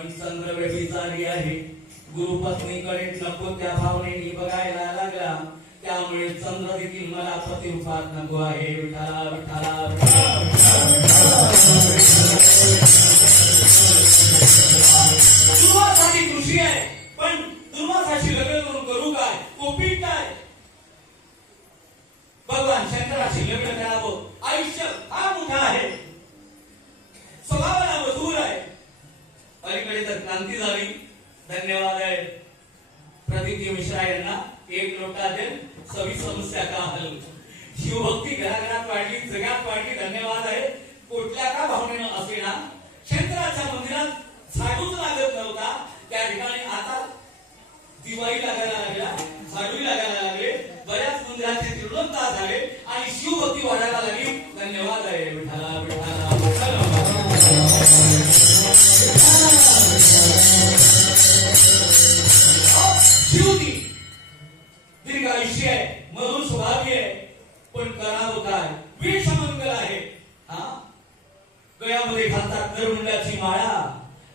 पण चंद्रवेळी चाली आहे. गुरुपत्नीकडे नको त्या भावनेने बघायला लागला. त्यामुळे चंद्र देखील मला पतिरूपात नको आहे. विठाला विठाला दुर्वासाची कृषी आहे, पण दुर्वासाची लग्न करून करू काय? कोपीट काय? भगवान शंकराशी लग्न करावं. आयुष्य हा मोठा आहे, स्वभावाला मधुर आहे. अलीकडे तर क्रांती झाली. धन्यवाद आहे प्रदीप मिश्रा यांना. एक लोटा देन सवी समस्या का हल. शिवभक्ती घराघरात वाढली, जगात वाढली. धन्यवाद आहे. कुठल्या का भावनेनं असेना शंकराच्या मंदिरात झाडूच लागत नव्हता, त्या ठिकाणी आता दिवाळी लागायला लागल्या, झाडू लागायला लागले. बऱ्याच मंदिराचे जीर्णोद्धार झाले आणि शिवभक्ती वाढायला लागली. धन्यवाद आहे विठाला विठाला शिवती दीर्घ आयुष्य आहे, मधुर स्वभावी आहे, पण करावं काय? विषमंगल आहे. गळ्यामध्ये घालतात नरमुंडाची माळा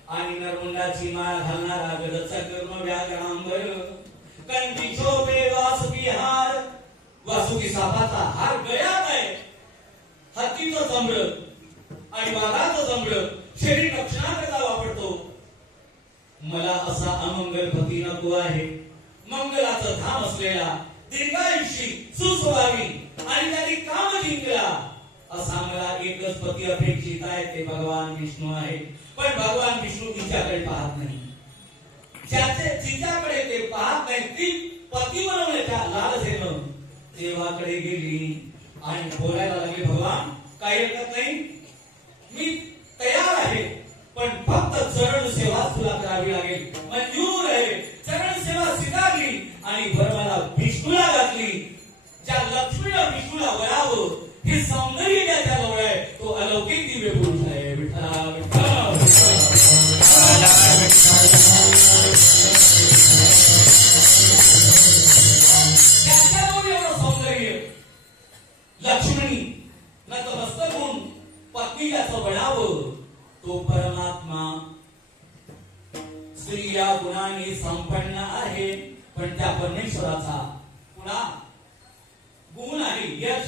आणि नरमुंडाची माळा घालणारा गडचा कर्म व्याघ्रांबर. कंठी शोभे वासुकी हार, वासुकी सापाचा हार गळ्यात आहे. हत्तीचं जमड आणि वाघाचं जमड शरीर रक्षणाकरता वापरतो. मला असा अमंगल पती नको आहे. मंगलाचं धाम असलेला, दीर्घायुषी, सुस्वभावी आणि त्यांनी काम जिंकला असा मला एकच पती अपेक्षित आहे. ते भगवान विष्णू आहे. पण भगवान विष्णू तिच्याकडे पाहत नाही. जिच्याकडे ते पाहत नाही ती पती बनवण्याच्या लालसेनं देवाकडे गेली आणि बोलायला लागली, भगवान काही हरकत नाही, मी तयार आहे, पण फक्त चरण सेवा तुला करावी लागेल. मंजूर आहे. चरण सेवा स्वीकारली आणि भरमाला विष्णूला घातली. ज्या लक्ष्मीला विष्णूला वळावं हे सौंदर्य ज्याच्या जवळ आहे तो अलौकिक दिव्य पुरुष आहे. विठ्ठला विठ्ठला त्याच्याजवळ एवढं सौंदर्य. लक्ष्मी नतमस्तक होऊन पत्नी ज्याचं वळावं तो परमात्मा. स्त्री या गुणांनी संपन्न आहे, पण त्या परमेश्वराचा पुन्हा गुण आहे यश.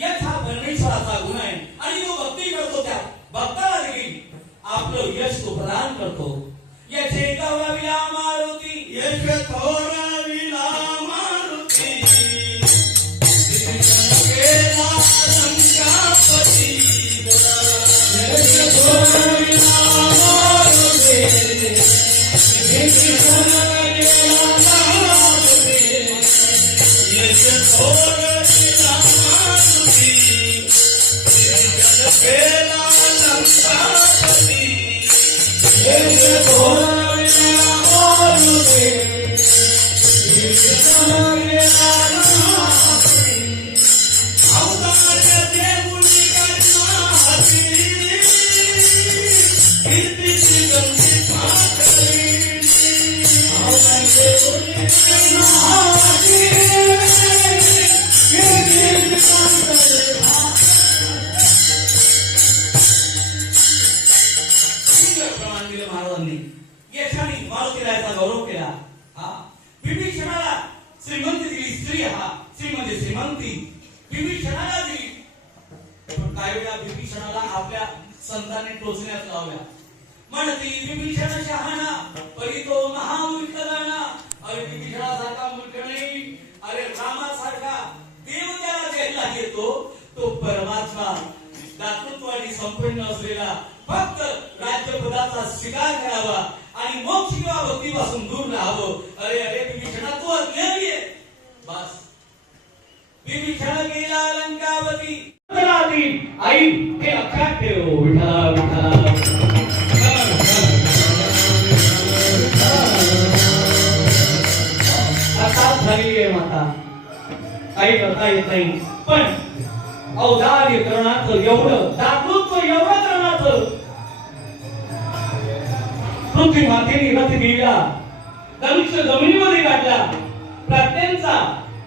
यश हा परमेश्वराचा गुण आहे आणि जो भक्ती करतो त्या भक्ताला देखील आपलं यश तो प्रदान करतो. यशे गौरविला मारुती, यश गौरविला मारुती, केला लंकापती. यश गौरविला मारुती, यश गौरविला मारुती, यश गौरविला मारुती, केला लंकापती. यश गौरविला मारुती, यश गौरविला मारुती. अवतार देऊनी करणाती, कीर्तीची गंधी पातळी. अवतार देऊनी करणाती, कीर्तीची पातळी. महाराजांनी यशाने मारुतीरायाचा गौरव केला. विभीषणाला श्रीमंती दिली. स्त्री हा श्रीमंती श्रीमंती विभीषणाला दिली. पण काही वेळा विभीषणाला आपल्या संतांनी टोचण्यात लावल्या. म्हणती विभीषण शहाणा परी तो महामूर्ख जाणा. अरे विभीषणासारखा मूर्ख नाही, अरे रामासारखा देव त्याला द्यायला येतो तो परमात्मा. दातृत्वाने संपन्न असलेला, फक्त राज्यपदाचा स्वीकार करावा आणि मोक्ष किंवा भक्तीपासून दूर राहावं. अरे अरे विभीषणा तू अज्ञानी आहे. बस विभीषण गेला लंकावती. आई हे लक्षात ठेव. विठ्ठला विठ्ठला आता झाली आहे माता, काही करता येत नाही. पण औदार्य करण्याचं एवढं, दातृत्व एवढं करण्याचं पृथ्वी मातेने रथ गेला, धनुष्य जमिनीमध्ये काढला. प्रत्येकाचा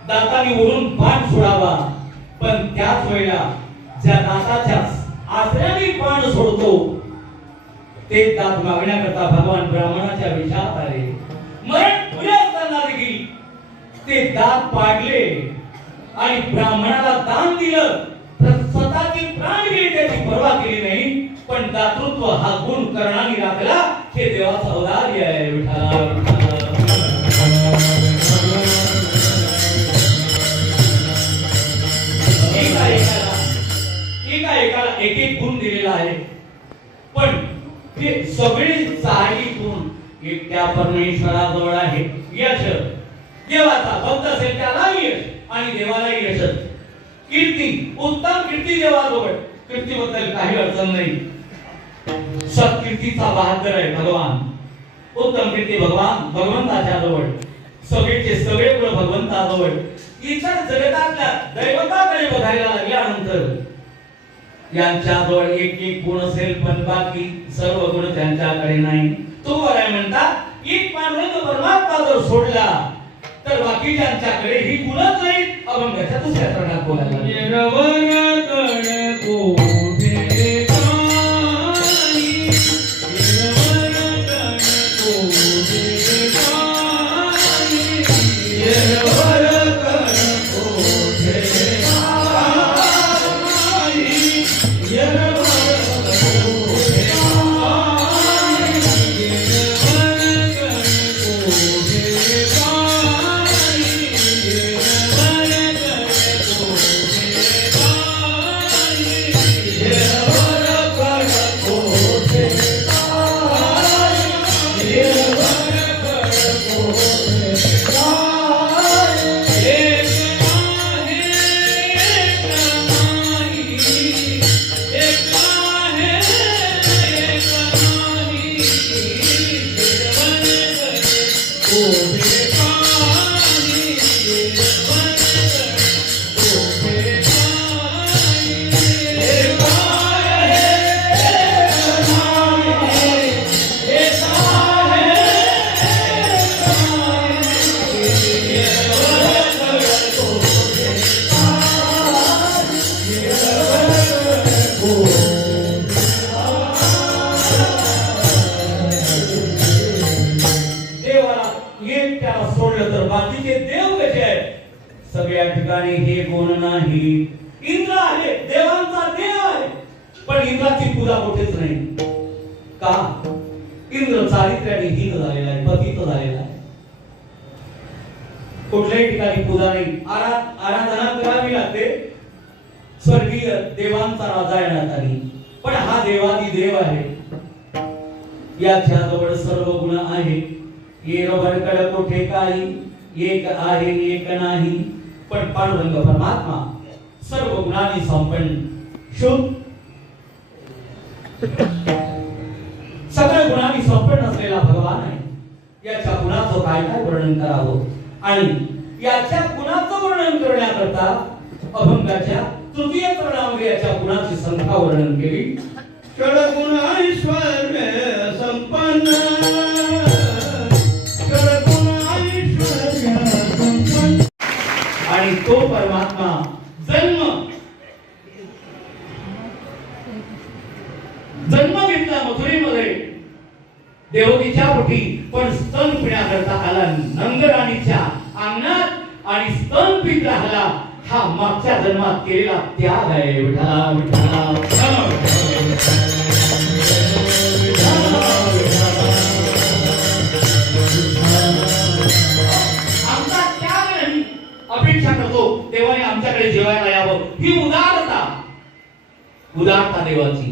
दाताने ओढून बाण सोडावा, पण त्याच वेळेला ज्या दाताच्या आसऱ्याने बाण सोडतो ते दात मागण्याकरता भगवान ब्राह्मणाच्या वेशात आले. मरण पुढे असताना देखील ते दात पाडले आणि ब्राह्मणाला दान दिलं. स्वतःची प्राण गेली त्याची पर्वा केली नाही, पण दातृत्व हा गुण कर्णाने राखला. हे देवाचा औदार्य आहे. विठ्ठला एकाला एक एक गुण दिलेला आहे, पण ते सगळे चारही गुण एकट्या परमेश्वराजवळ आहे. यश देवाचा भक्त असेल त्याला यश आणि देवाला यश. कीर्ती उत्तम कीर्ती देवाजवळ. कीर्तीबद्दल काही अडचण नाही. सत्कीर्तीचा बहादर आहे भगवान. उत्तम कीर्ती भगवंताच्या जवळ. सगळेचे सगळे गुण भगवंताजवळ. इतर जगतातल्या दैवताकडे बघायला लागल्यानंतर यांच्याजवळ एक एक गुण असेल, पण बाकी सर्व गुण त्यांच्याकडे नाही. तो काय म्हणतात, एक पांडुरंग परमात्मा जर सोडला तर बाकीच्यांच्याकडे ही गुणच नाही. अभंगाच्या दुसऱ्या चरणात बोलायला सगळ्या ठिकाणी हे गुण नाही. इंद्र आहे, देवांचा देव आहे, पण इंद्राची पूजा कुठेच नाही. का? इंद्र चारित्र्याने हीन झालेला आहे, पतित झालेला आहे. कुठल्याही ठिकाणी पूजा नाही. आराधना करावी लागते. स्वर्गीय देवांचा राजा येण्यात, पण हा देवादी देव आहे. याच्या जवळ सर्व गुण आहे. येरवरकड कोठे काही, एक आहे एक नाही. पण पांडुरंग परमात्मा सर्व गुणांनी संपन्न, शुद्ध, सगळ्या गुणांनी संपन्न असलेला भगवान आहे. याच्या गुणाचं काय काय वर्णन करावं, आणि याच्या गुणाचं वर्णन करण्याकरता अभंगाच्या तृतीय चरणामध्ये याच्या गुणाची संख्या वर्णन केली. षड्गुण ऐश्वर्य संपन्न, आणि तो परमात्मा जन्म घेतला मथुरेमध्ये देवकीच्या पोटी, पण स्तन पिण्याकरता आला नंदराणीच्या अंगणात आणि स्तन पित राहिला. हा मागच्या जन्मात केलेला त्याग आहे. विठ्ठला विठ्ठला आमचा त्याग नाही. अपेक्षा करतो देवाने आमच्याकडे जेवायला यावं, ही उदारता देवाची.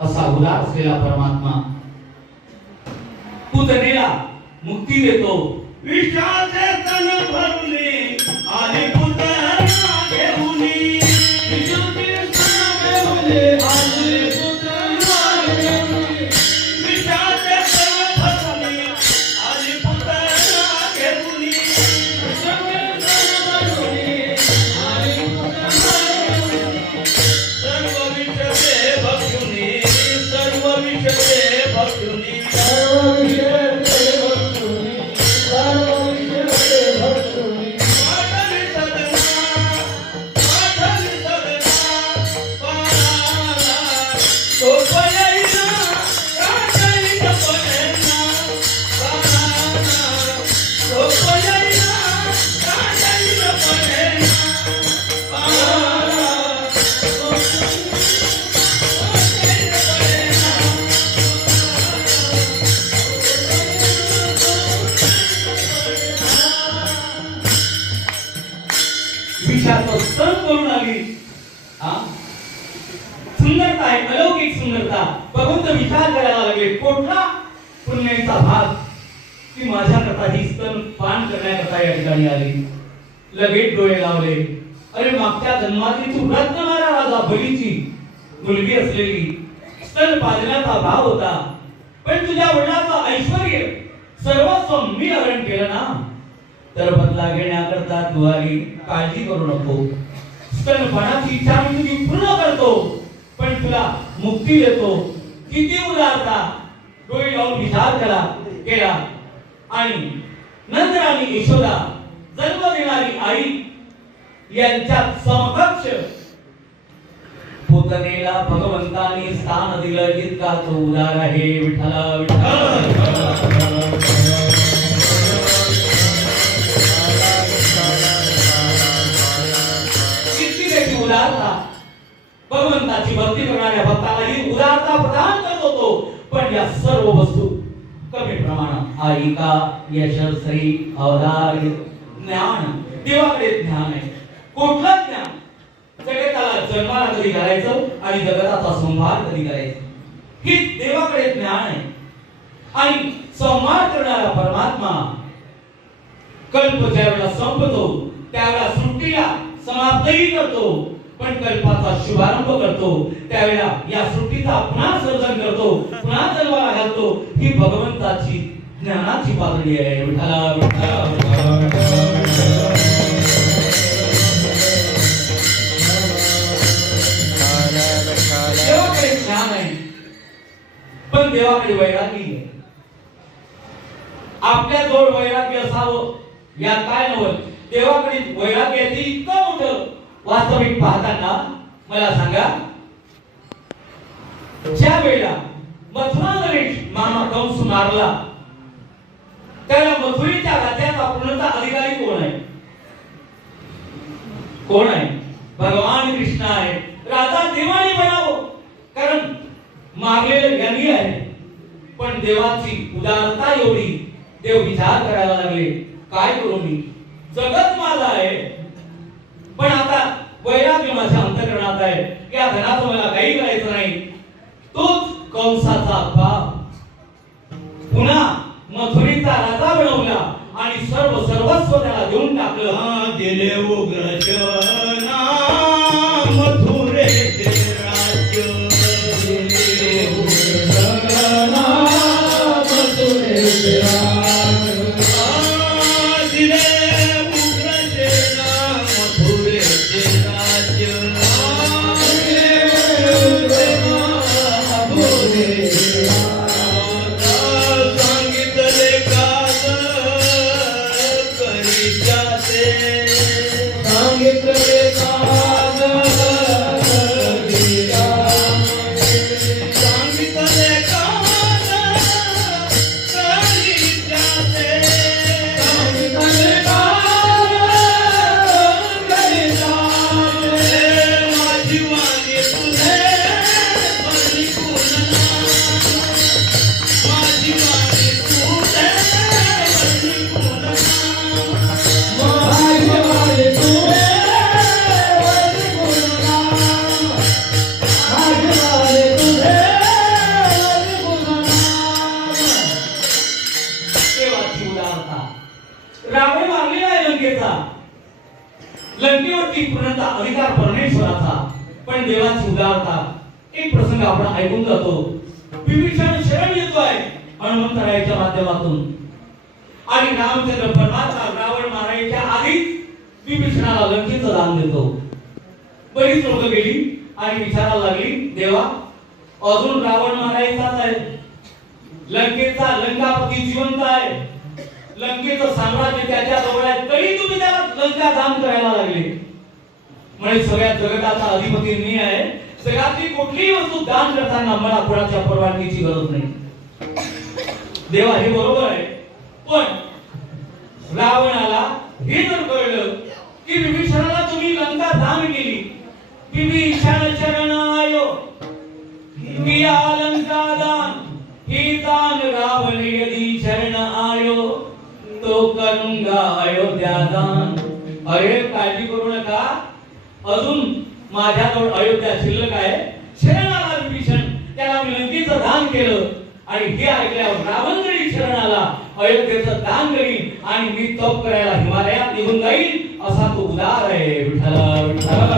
असा उदार असलेला परमात्मा पुतणेला मुक्ती देतो. विश्वाचे तन भरुनी आली पुतना घेऊनी, विश्वाचे तन भरुनी आली पुतना घेऊनी, विश्वाचे तन भरुनी आली पुतना घेऊनी, विश्वाचे तन भरुनी आली पुतना घेऊनी, सर्व विश्वाचे भक्तुनी, सर्व विश्वाचे भक्तुनी, तो भगवंत विचार करायला लागले कुठला पुण्याचा भाग की माझ्याकरता ही स्तन पान करण्याकरता या ठिकाणी आली. लगेच डोळे लावले. अरे मागच्या जन्मातली तू रत्नमाला राजा बळीची मुलगी असलेली स्तन पाजण्याचा भाव होता. पण तुझ्या वडिलांचं ऐश्वर्य सर्वस्व मी हरण केलं ना तर बदला घेण्याकरता तू आली. काळजी करू नको. स्तनपानाची इच्छा मी तुझी पूर्ण करतो पण तुला मुक्ती देतो. किती उदारता. डोळे लावून विचार केला आणि नंदराणी यशोदा जन्म देणारी आई यांच्या समकक्ष पुतनेला भगवंतानी स्थान दिलं. जितका तो उदार आहे. विठ्ठला विठ्ठल. किती त्याची उदारता. भगवंताची भक्ती करणाऱ्या भक्ताला ही उदारता प्रदान करत होतो. पण या सर्व वस्तू कमी प्रमाणात आईका यशस्वी अवधार्य ज्ञान देवाकडे ज्ञान आहे. कुठलं ज्ञान. जगताला जन्माला कधी घालायचं आणि जगताचा संहार कधी करायचा ही देवाकडे ज्ञान आहे. आणि संहार करणारा परमात्मा कल्प ज्यावेळेला संपतो त्यावेळेला सृष्टीला समाप्तही करतो. पण कल्पाचा शुभारंभ करतो त्यावेळेला या सृष्टीचा पुन्हा सर्जन करतो. पुन्हा जन्माला घालतो. ही भगवंताची ज्ञानाची पातळी आहे. विठ्ठला विठ्ठला. देवाकडे ज्ञान आहे पण देवाकडे वैराग्य आहे. आपल्या जवळ वैराग्य असावं या काय नव्हतं. देवाकडे वैराग्य आहे इतकं मोठं. वास्तविक पाहताना मला सांगा ज्या वेळेला मथुरा नरेश मामा कंस मारला त्याला मथुरेच्या राज्याचा पूर्णतः अधिकारी कोण आहे. कोण आहे. भगवान कृष्ण आहे. राजा देवाने बनावं कारण मागलेलं यांनी आहे. पण देवाची उदारता एवढी. देव विचार करायला लागले काय करू मी. जगत माझं आहे पण आता वैराग्य माझ्या अंतःकरणात आहे. या धनाचं मला काही करायचं नाही. तोच कंसाचा बाप पुन्हा मथुरेचा राजा बनवला आणि सर्वस्व त्याला देऊन टाकलं. दिले उग्रशना मथुरेचे राज्य. दिले उग्रशना मथुरेचे राज्य. दिले उग्रशना मथुरेचे राज्य. सांगितले काल करीच्याचे. सांगितले काल सांगितले काल करीच्याचे. सांगितले काल करीच्याचे. माझी वाणी तुझे माझी पूर्ण. माझी वाणी तुझे माझी पूर्ण. माझी वाणी तुझे माझी पूर्ण. माझी वाणी तुझे माझी पूर्ण. देवाची उदारता. रावण मारलेला आहे लंकेचा. लंकेवरती पूर्णतः अधिकार परमेश्वराचा पण देवाची उदारता. एक प्रसंग आपण ऐकून जातो. विभीषण शरण येतोय हनुमंतरायाच्या माध्यमातून आणि रामचंद्र परमात्मा रावण मारायच्या आधीच विभीषणाला लंकेचं दान देतो. बरीच लोक गेली आणि विचारायला लागली देवा अजून रावण मारायचाच आहे. लंकेचा लंकापती जिवंत आहे. लंकेचं साम्राज्य त्याच्या जवळ आहे तरी तुम्ही त्याला लंका दान करायला लागले. म्हणजे सगळ्या जगताचा अधिपती मी आहे. जगातली कुठलीही वस्तू दान करताना मला कोणाच्या परवानगीची गरज नाही. देवा हे बरोबर आहे पण रावणाला हे जर कळलं की विभीषणाला तुम्ही लंका दान केली. विभीषण शरण आयो किया लंका दान. हे दान रावण यदि शरण आयो तो करूंगा अयोध्या दान. अरे काळजी करू नका अजून माझ्याजवळ अयोध्या शिल्लक आहे. शरण आला विभीषण त्याला रामाने लंकेचं दान केलं आणि हे ऐकल्यावर रावण जरी शरणाला अयोध्येचं दान करीन आणि मी तप करायला हिमालयात निघून जाईल असा तो उदार आहे. विठ्ठल विठ्ठल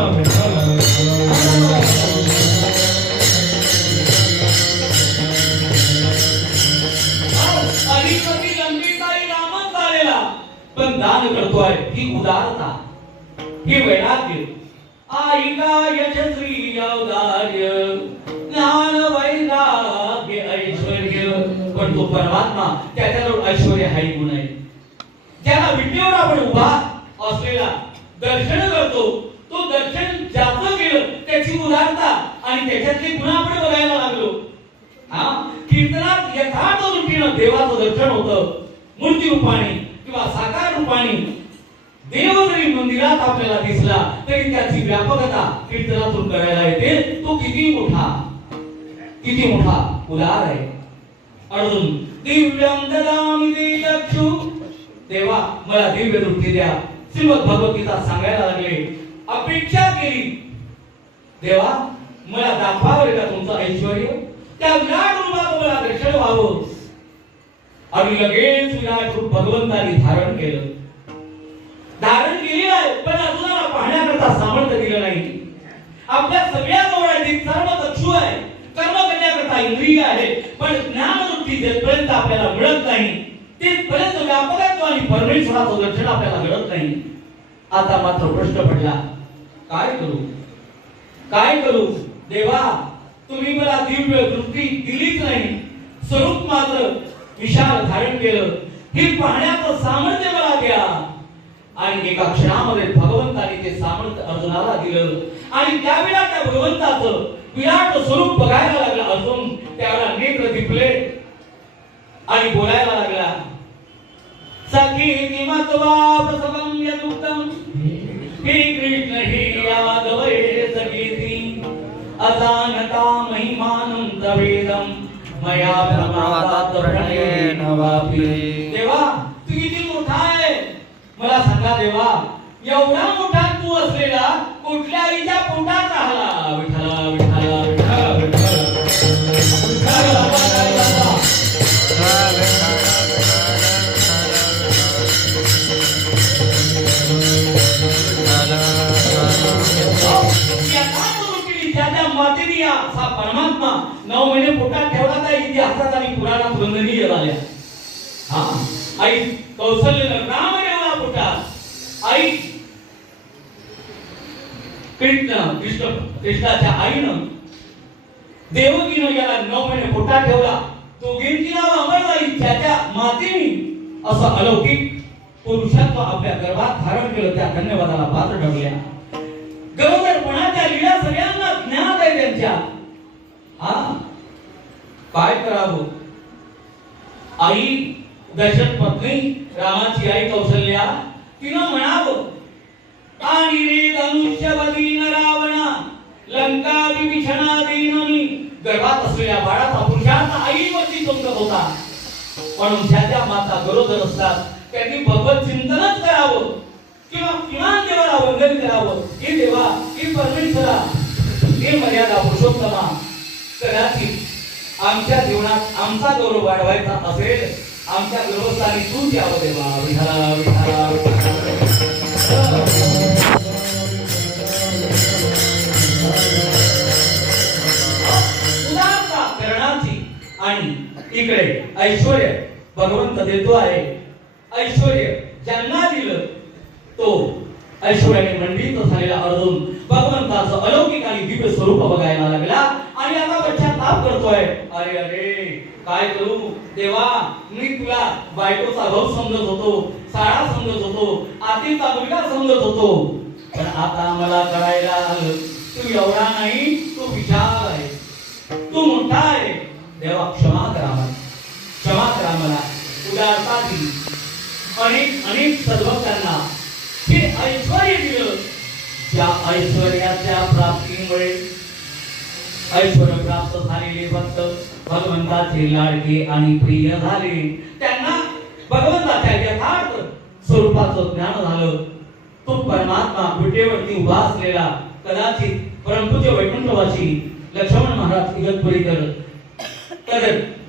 अधिपती लंकेचाही रामच झालेला पण दान करतोय. ही उदारता, ही वैराग्य, आईका यशस्वी औदार्य, ज्ञान वैराग्य ऐश्वर्य. पण तो परमात्मा त्याच्याजवळ ऐश्वर्य हाही गुण आहे. ज्याला विटेवर आपण उभा असलेला दर्शन करतो तो दर्शन ज्याचं केलं त्याची उदारता आणि त्याच्यातले गुण आपण बघायला लागलो. कीर्तनात यथार्थ वृत्तीनं देवाचं दर्शन होतं. मूर्ती रूपाने किंवा साकार रूपाने देव जरी मंदिरात आपल्याला दिसला तरी त्याची व्यापकता कीर्तनातून करायला येते. तो किती मोठा उदार आहे. अर्जुन दिव्यं ददामि ते चक्षु, देवा मला दिव्य दृष्टी द्या. श्रीमद भगवद्गीता सांगायला लागले. अपेक्षा केली देवा मला दाखवावे का तुमचं ऐश्वर्य, त्या विराट रूपात मला दर्शन व्हावं. आणि लगेच विराट रूप भगवंतानी धारण केलं. धारण केलेलं आहे पण अर्जुनाला पाहण्याकरता सामर्थ्य दिलं नाही. आपल्या सगळ्या जवळ सर्व चक्षु आहे, कर्म करण्याकरता इंद्रिय आहे, पण ज्ञानवृत्ती जेपर्यंत आपल्याला मिळत नाही तेपर्यंत व्यापकत्व आणि परमेश्वराचं दर्शन आपल्याला मिळत नाही. आता मात्र प्रश्न पडला, काय करू देवा, तुम्ही मला दिव्य दृष्टी दिलीच नाही, स्वरूप मात्र विशाल धारण केलं. हे पाहण्याचं सामर्थ्य मला द्या. आणि एका क्षणामध्ये भगवंताने ते सामर्थ्य अर्जुनाला दिलं आणि त्यावेळेला त्या भगवंताचं विराट स्वरूप बघायला लागला. अर्जुन त्याला नेत्र दिपले आणि बोलायला लागला. सखी मत्वा प्रसवं यदुक्तं हे कृष्ण हे यादवे सखीति अजानता महिमानं तवेदं मया प्रमादात् प्रणयेन वापि. देवा तू किती मोठा आहे मला सांगा. देवा एवढा मोठा तू असलेला कुठल्या आईच्या पोटात राहिला. विठ्ठल विठ्ठल विठ्ठल हा परमात्मा 9 महिने पोटात ठेवला त्या इतिहासात आणि पुराणात वंदनीय झाल्या. आई कौशल्यनं राम ठेवला पोटात. आई कृष्णाच्या आईनं देवकीनं याला 9 महिने पोटात ठेवला. दोघींची नाव अमरबाई त्याच्या मातेने असं अलौकिक पुरुषत्व आपल्या गर्भात धारण केलं. त्या धन्यवादाला पात्र ठरल्या. गरोदरपणाच्या लीला सगळ्यांना ज्ञात आहे त्यांच्या. काय करावं. आई दशरथ पत्नी रामाची आई कौशल्या तिनं म्हणावं, आणि रे धनुष्यवदीन रावणा लंका विभीषणादीननी. गर्भात असलेल्या बाळाचा पुरुषार्थ आईवरती चमकत होता. म्हणून ज्या माता गरोदर असतात त्यांनी भगवत चिंतनच करावं किंवा किमान देवाला वंदन करावं. हे देवा, हे परमेश्वरा, हे मर्यादा पुरुषोत्तमा, कदाचित आमच्या जीवनात आमचा गौरव वाढवायचा असेल, आमच्या गर्भस्थानी तूच यावं देवा. विठ्ठला विठ्ठला उदारता करण्याची. आणि इकडे ऐश्वर्य भगवंत देतो आहे. ऐश्वर्य ज्यांना दिलं तो ऐश्वर्याने मंडित झालेला अर्जुन भगवंताचं अलौकिक आणि दिव्य स्वरूप बघायला लागला आणि आता पश्चाताप करतोय. अरे अरे काय करू देवा, मी तुला बायकोचा भाऊ समजत होतो, साळा समजत होतो, आतीचा मुलगा समजत होतो, पण आता मला कळायला आलं तू एवढा नाही, तू विशाल आहे, तू मोठा आहे. देवा क्षमा करा मला. उदारता दिली. अनेक सद्भक्तांना हे ऐश्वर्य दिलं. ज्या ऐश्वर्याच्या प्राप्तीमुळे ऐश्वर्य प्राप्त झालेले भक्त भगवंताचे लाडके आणि प्रिय झाले. त्यांना भगवंताच्या यथार्थ स्वरूपाचं ज्ञान झालं. तो परमात्मा विटेवरती उभा असलेला कदाचित परमपूज्य वैकुंठवासी लक्ष्मण महाराज इगतपुरीकर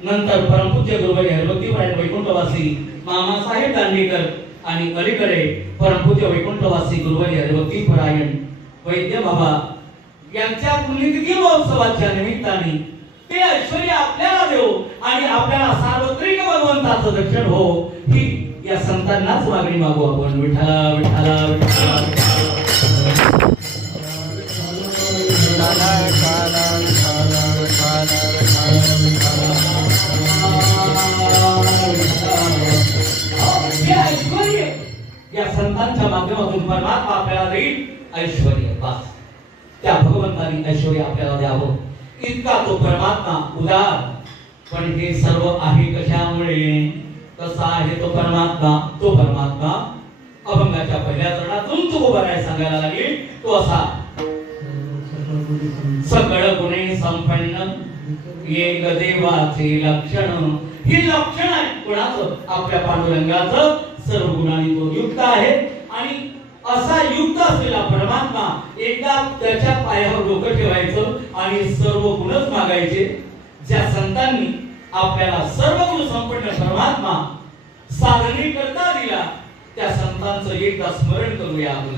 नंतर परमपूज्य गुरुवर्य हरिभक्तीपरायण वैकुंठवासी मामासाहेब दांडेकर आणि अलीकडे परमपूज्य वैकुंठवासी गुरुवर्य हरिभक्तीपरायण वैद्य बाबा यांच्या पुण्यतिथी महोत्सवाच्या निमित्ताने ते ऐश्वर्य आपल्याला देव आणि आपल्याला सार्वत्रिक भगवंताचं दर्शन हो ही या संतांनाच मागणी मागू आपण. विठ्ठला विठ्ठला विठ्ठला ऐश्वर्य या संतांच्या माध्यमातून परमात्मा आपल्याला देईल ऐश्वर्य. बस त्या भगवंतानी ऐश्वर्य आपल्याला द्यावं इतका तो परमात्मा उदार. पण हे सर्व आहे कशामुळे? कसा आहे तो परमात्मा? तो परमात्मा अभंगाच्या पहिल्या चरणातून तो उभा राहायला सांगायला लागले. तो असा सकळ गुणे संपन्न एक देवाचे लक्षण. ही लक्षण आहे कोणाचं? आपल्या पांडुरंगाचं. सर्व गुणांनी तो युक्त आहे आणि असा युक्त असलेला परमात्मा एकदा त्याच्या पायावर डोकं ठेवायचं आणि सर्व गुणच मागायचे. ज्या संतांनी आपल्याला सर्व गुण संपन्न परमात्मा साधने करता दिला त्या संतांचं एकदा स्मरण करूया आपण.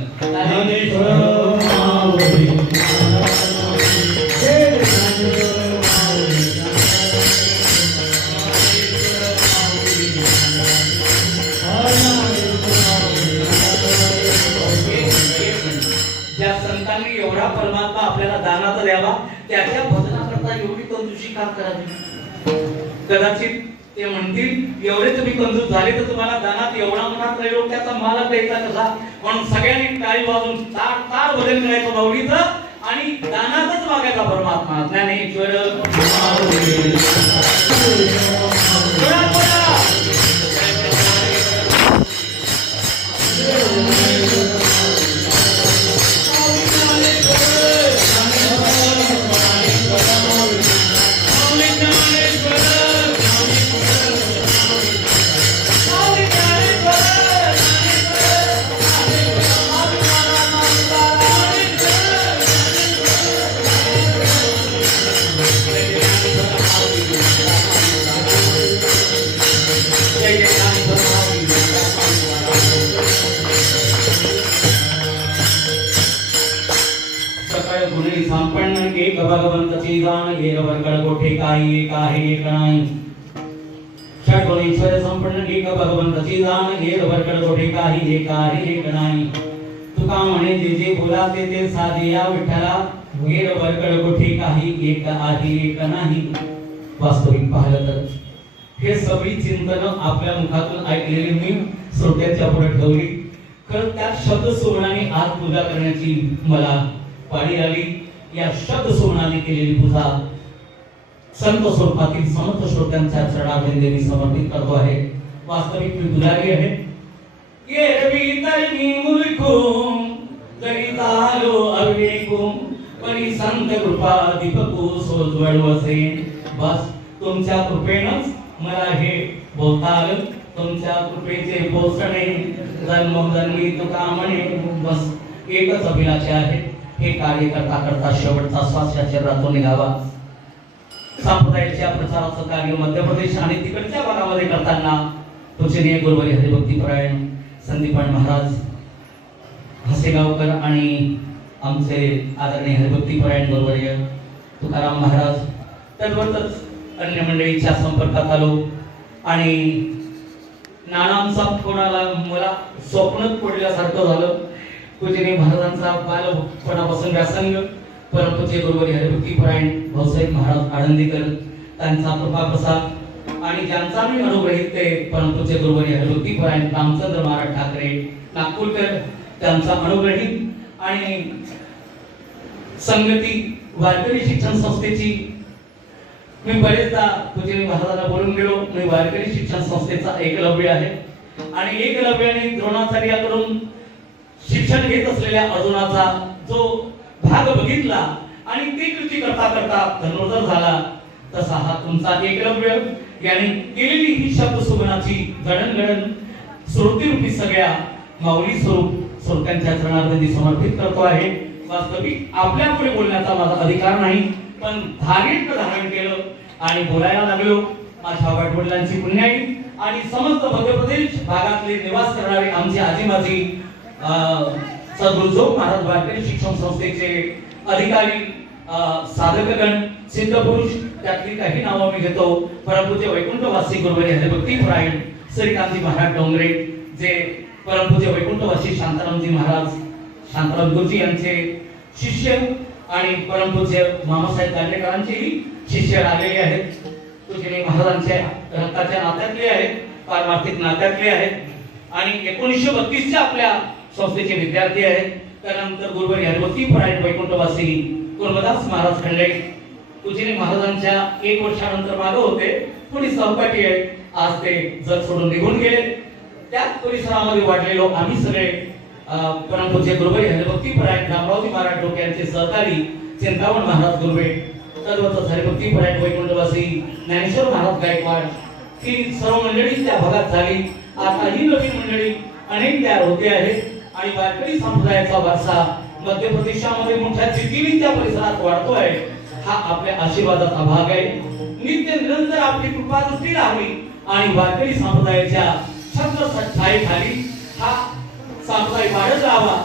ज्या संतांनी एवढा परमात्मा आपल्याला दानाचा द्यावा त्याच्या भजनाकरता एवढी कंजूसी का करावी? कदाचित ते म्हणतील एवढे तुम्ही कंजूस झाले तर तुम्हाला दानात एवढा मोठा त्रैलोक्याचा मालक द्यायचा कसा? म्हणून सगळ्यांनी टाळी वाजून तार तार भजन करायचं माऊलीचं आणि दानातच मागायचा परमात्मा. ज्ञानेश्वर संपन्न एक भगवंतची जाण एक वर्गळ कोठे काही एक आहे एक नाही. षड्गुणेश्वर संपन्न एक भगवंतची जाण एक वर्गळ कोठे काही एक आहे एक नाही. तुका म्हणे जे जे बोला ते साधे या विठ्ठला एक वर्गळ कोठे काही एक आहे एक नाही. वास्तविक पाहिलं तर हे सगळी चिंतन आपल्या मुखातून ऐकलेली मी श्रोत्यांच्या पुढे ठेवली. खरं त्या शब्द सुवर्णाने आज पूजा करण्याची मला पाळी आली. या शब्द सुवर्णाने केलेली पूजा संत स्वरूपातील समर्थ श्रोत्यांच्या चरणामध्ये मी समर्पित करतो आहे. वास्तविक मी दुलारी आहे. एरवी तरी मी मूर्खूम तरी झालो अविवेकूम परी संत कृपा दीपकू सोजवळ वसे. बस तुमच्या कृपेनंच मला हे बोलता आलं. तुमच्या कृपेचे पोचणे जन्मोजन्मी तुका म्हणे. बस एकच अभिलाषा आहे हे कार्य करता करता शेवटचा श्वास या शरीरातून निघावा. संप्रदायाच्या प्रचाराचं कार्य मध्य प्रदेश आणि तिकडच्या भागामध्ये करताना पूजनीय गुरुवर्य हरिभक्तीपरायण संदीपान महाराज हसेगावकर आणि आमचे आदरणीय हरिभक्तीपरायण गुरुवर्य तुकाराम महाराज तद्वतच अन्य मंडळीच्या संपर्कात आलो आणि नानांचा फोन आला. मला स्वप्नच पडल्यासारखं झालं. पूजनीय महाराजांचा बालपणापासून व्यासंग परमपूज्य गुरुवर्य हरिभक्तीपरायण भाऊसाहेब महाराज आळंदीकर त्यांचा कृपा प्रसाद आणि ज्यांचा मी अनुग्रहित ते परमपूज्य गुरुवर्य हरिभक्तीपरायण रामचंद्र महाराज ठाकरे नागपूरकर त्यांचा अनुग्रहित आणि संगती वारकरी शिक्षण संस्थेची मी बरेचदा पूजनीय महाराजांना बोलून गेलो. मी वारकरी शिक्षण संस्थेचा एकलव्य आहे आणि एकलव्याने द्रोणाचार्याकडून शिक्षण घेत असलेल्या अर्जुनाचा जो भाग बघितला आणि ती कृती करता करता धनुर्धर झाला तसा हा तुमचा एकलव्य याने केलेली ही शब्द सुगणाची जडणघडण श्रुतीरूपी सगळ्या माऊली स्वरूप श्रोत्यांच्या चरणार्धी समर्पित करतो आहे. वास्तविक आपल्या पुढे बोलण्याचा माझा अधिकार नाही पण धारण केलं आणि बोलायला लागलो. माझ्या वडिलांची पुण्याई आणि समस्त मध्य प्रदेश भागातले निवास करणारे आमचे आजीमाजी सद्गुरू जोग महाराज वारकरी शिक्षण संस्थेचे अधिकारी, साधकगण, सिद्धपुरुष, त्यातली काही नावं मी घेतो. परमपूज्य वैकुंठवासी गुरुवर्य हरिभक्ती परायण श्रीकांतजी महाराज डोंगरे, जे परमपूज्य वैकुंठवासी शांतारामजी महाराज, शांताराम गुरुजी यांचे शिष्य आणि परमपूज्य मामासाहेब दांडेकरांचेही शिष्य आलेले आहेत. तुझे महाराजांच्या रक्ताच्या नात्यातले आहेत, पारमार्थिक नात्यातले आहेत आणि 1932च्या आपल्या संस्थेचे विद्यार्थी आहेत. त्यानंतर गुरुवर्य हरिभक्ती परायण वैकुंठवासी कुर्मदास महाराज खंडे तुझे महाराजांच्या 1 वर्षानंतर मागे होते, कोणी सहपाठी आहे, आज ते जग सोडून निघून गेले. त्याच परिसरामध्ये वाढलेलो आम्ही सगळे परमपूज्य गुरुवर्य हरिभक्ती परायण रामरावजी महाराज डोके यांचे सहकारी चिंतामण महाराज गुरुवे, तद्वतच हरिभक्ती परायण वैकुंठवासी ज्ञानेश्वर महाराज गायकवाड, ही सर्व मंडळी त्या भागात झाली. आता ही नवीन मंडळी अनेक तयार होते आहेत आणि वारकरी संप्रदायाचा वारसा मध्य प्रदेशामध्ये मोठ्या जिद्दीने त्या परिसरात वाढतो आहे. हा आपल्या आशीर्वादाचा भाग आहे. नित्य निरंतर आपली कृपा दृष्टी राहावी आणि वारकरी संप्रदायाच्या छत्र छायेखाली हा संप्रदाय वाढत राहावा.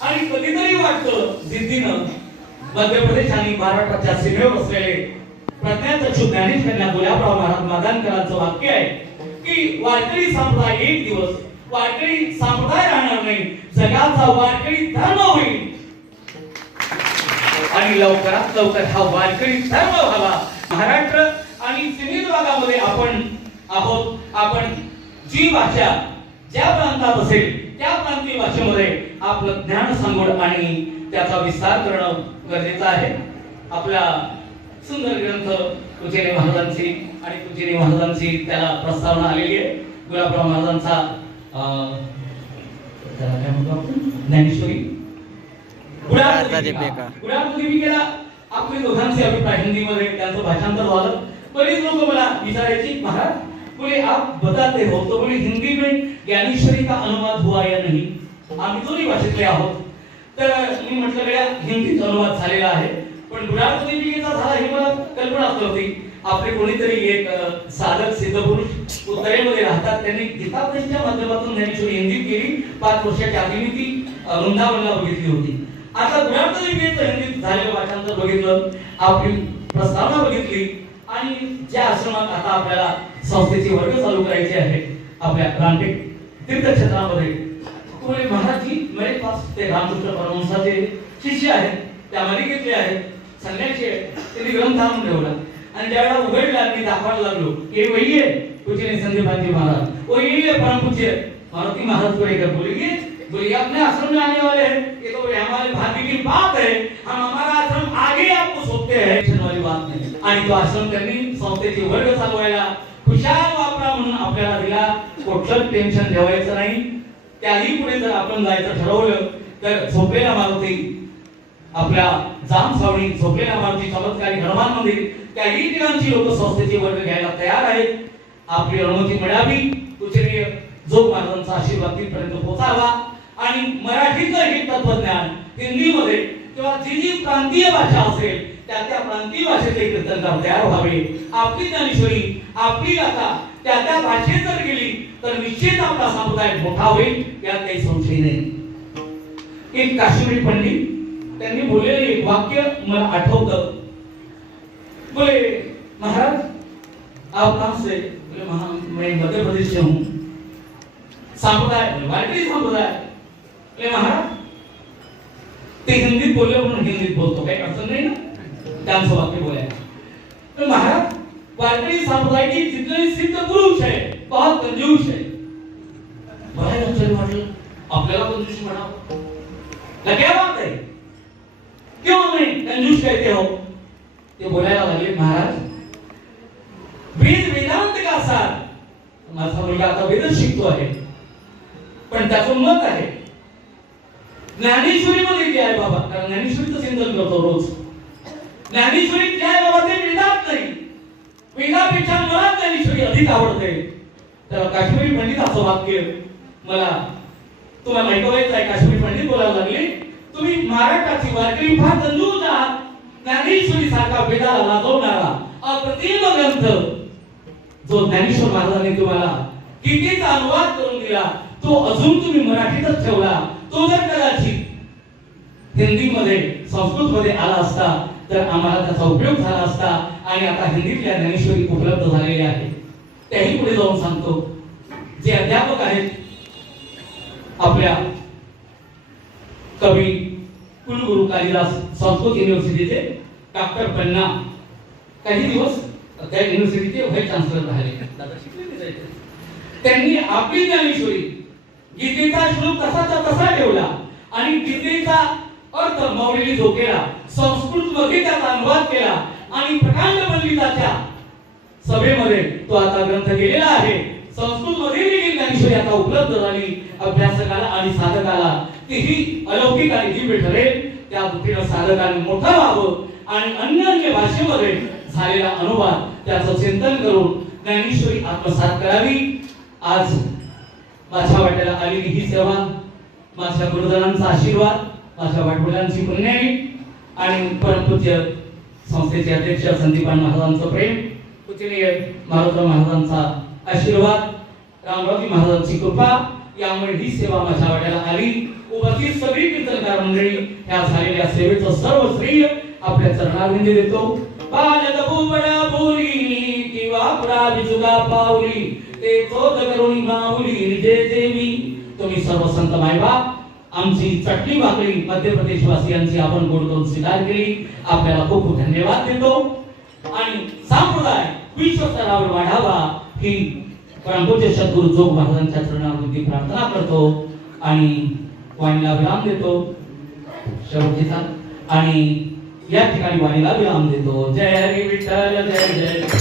आणि कधीतरी वाटतं जिद्दीनं मध्य प्रदेश आणि महाराष्ट्राच्या सीमेवर असलेले प्रज्ञाचक्षु ज्ञानेश्वर गुलाबराव महाराज मादानकरांचं वाक्य आहे की वारकरी संप्रदाय एक दिवस वारकरी संप्रदाय राहणार नाही, जगाचा वारकरी धर्म होईल आणि लवकरात लवकर हा वारकरी धर्म व्हावा. महाराष्ट्र आणि सीमित भागामध्ये आपण आहोत. आपण जी भाषा ज्या प्रांतात असेल त्या प्रांतीय भाषेमध्ये आपलं ज्ञान सांगोड आणि त्याचा विस्तार करणं गरजेचं आहे. आपला सुंदर ग्रंथ तुझे महाराजांची आणि तुझे महाराजांची त्याला प्रस्तावना आलेली आहे. गुलाबराव महाराजांचा ज्ञानेश्वरी गुलाबदेवीला आपले दोघांचे अभिप्राय हिंदीमध्ये त्यांचं भाषांतर झालं. बरेच लोक मला विचारायची, महाराज बोले आप बताते हो तो बोले हिंदी में ज्ञानेश्वरी का अनुवाद हुआ या नहीं. आम्ही दोन्ही भाषेतले आहोत. तर मी म्हटलं गड्या हिंदीत अनुवाद झालेला आहे, पण गुलाबदेवीचा झाला ही मला कल्पनाच नव्हती. आपले कोणीतरी एक साधक सिद्धपुरुष उत्तरेमध्ये राहतात, त्यांनी गीता प्रेसच्या माध्यमातून ज्ञानेश्वरी हिंदीत केली. 5 वर्षाच्या आधी मी ती वृंदावनला बघितली होती. आता गुलाबदेवीचं हिंदीत झालेलं भाषांतर बघितलं, आपली प्रस्तावना बघितली आणि ज्या आश्रमात आता आपल्याला संस्थेचे वर्ग चालू करायचे आहे आपल्या रामटेक तीर्थक्षेत्रामध्ये, पुढे महाराज जी मेरे पास ते रामकृष्ण परमहंसाचे शिष्य आहेत, त्या मालिकेतले आहेत, संन्यासी आहेत. त्यांनी ग्रंथ आणून ठेवला आणि ज्यावेळेला उघडला मी दाखवायला लागलो की वही है पूजनीय संदीपानजी महाराज, वो यही है परम पूज्य मारुति महाराज को लेकर बोलिए अपने आश्रम में आने वाले हैं, ये तो हमारे भाग्य की बात है, हम हमारा आश्रम आगे आपको सौंपते हैं, टेंशन वाली बात नहीं. आणि तो आश्रम त्यांनी संस्थेचे वर्ग चालवायला खुशाल वापरा म्हणून आपल्याला दिला. कुठलं टेन्शन ठेवायचं नाही. त्याही पुढे जर आपण जायचं ठरवलं तर झोपलेला मारुती, आपल्या जाम सावणी झोपलेला मारुती चमत्कारी हनुमान मंदिर, त्याही ठिकाणची लोक संस्थेचे वर्ग घ्यायला तयार आहेत. आपली अनुमती मिळावी, तुझे जोग महाराजांचा आशीर्वाद तिथपर्यंत पोहोचावा आणि मराठीचं हे तत्वज्ञान हिंदीमध्ये किंवा जी जी प्रांतीय भाषा असेल त्या त्या प्रांतीय भाषेतले कीर्तनकार तयार व्हावे. आपली ज्ञानेश्वरी, आपली गाथा त्या त्या भाषेत जर गेली तर निश्चित आपला समुदाय मोठा होईल, यात काही संशय नाही. एक काश्मीरी पंडित त्यांनी बोललेले एक वाक्य मला आठवतं. बोले महाराज आप कहां से? बोले मैं मध्य प्रदेश से हूं. संप्रदाय वारकरी संप्रदाय. बोले महाराज ते हिंदीत बोलले म्हणून हिंदीत बोलतो, काही अडचण नाही ना, त्यांचं वाक्य बोलायचं. तर महाराज वारकरी संप्रदाय की जितने सिद्ध पुरुष है बहुत कंजूस है. बड़ा आश्चर्य वाटलं, आपल्याला कंजूस म्हणावं क्या बात है, क्यों नहीं कंजूस कहते हो? ते बोलायला लागले, महाराज वेद वेदांत का सार. माझा मुलगा आता वेद शिकतो आहे, पण त्याचं मत आहे ज्ञानेश्वरी मध्ये जे आहे बाबा, कारण ज्ञानेश्वरीचं चिंतन करतो रोज. ज्ञानेश्वरी जे आहे बाबा ते वेदात नाही, वेदापेक्षा मला ज्ञानेश्वरी अधिक आवडते. तर काश्मीरी पंडित असं वाक्य मला तुम्हाला ऐकवायचं आहे. काश्मीरी पंडित बोलायला लागले, तुम्ही महाराष्ट्राची वारकरी फार कंजूस आहात. ज्ञानेश्वरी सारखा वेदाला लाजवणारा अप्रतिम ग्रंथ जो ज्ञानेश्वर महाराजांनी तुम्हाला गीतेचा अनुवाद करून दिला तो अजून तुम्ही मराठीतच ठेवला, तो जर कदाचित हिंदीमध्ये संस्कृतमध्ये आला असता तर आम्हाला त्याचा उपयोग झाला असता. आणि आता हिंदीतल्या ज्ञानेश्वरी उपलब्ध झालेल्या आहेत. त्याही पुढे जाऊन सांगतो, जे अध्यापक आहेत आपल्या कवी कुलगुरू कालिदास संस्कृत युनिव्हर्सिटीचे डॉक्टर पन्ना काही दिवस त्या युनिव्हर्सिटीचे व्हाईस चान्सलर राहिले. त्यांनी आपली ज्ञानेश्वरी गीतेचा श्लोक तसाचा तसा ठेवला आणि गीतेचा अर्थ मौलिक जो केला, संस्कृत मध्ये त्याचा अनुवाद केला आणि प्रकांड पंडिताच्या सभेमध्ये तो आता ग्रंथ गेलेला आहे. संस्कृत मध्ये देखील ज्ञानेश्वरी आता उपलब्ध झाली. अभ्यासकाला आणि साधकाला तीही अलौकिक आणि दिव्य ठरेल. त्या दृष्टीने साधकाने मोठं व्हावं आणि अन्य भाषेमध्ये झालेला अनुवाद त्याचं चिंतन करून ज्ञानेश्वरी आत्मसात करावी. आज माझ्या वाट्याला आलेली ही सेवा माझ्या गुरुजनांचा आशीर्वाद, माझ्या वाटवडिलांची पुण्याई आणि परमपूज्य संस्थेचे अध्यक्ष संदीपान महाराजांचं प्रेम, पूजनीय मारुतराव महाराजांचा आशीर्वाद, रामरावजी महाराजांची कृपा यामुळे ही सेवा माझ्या वाट्याला आली. उपस्थित सगळी कीर्तनकार मंडळी ह्या झालेल्या सेवेचं सर्व श्रेय आपल्या चरणारविंदी देतो. बालक बुबडा बोली किंवा पुरा बिजुगा पावली ते चोद करुणी माऊली जय देवी. तुम्ही सर्व संत मायबाप आमची चटणी भाकरी मध्य प्रदेश वासियांची आपण गोड करून स्वीकार केली. आपल्याला खूप खूप धन्यवाद देतो आणि संप्रदाय विश्वस्तरावर वाढावा ही परमपूज्य सद्गुरू जोग महाराजांच्या चरणावरती प्रार्थना करतो आणि वाणीला विराम देतो शेवटीचा. आणि या ठिकाणी वाणीला विराम देतो. जय हरी विठ्ठल जय जय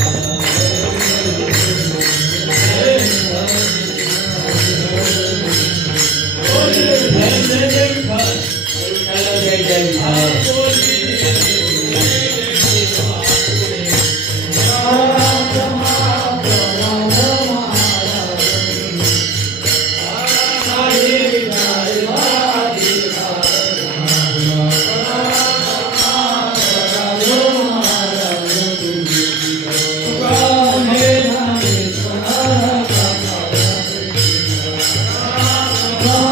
Oh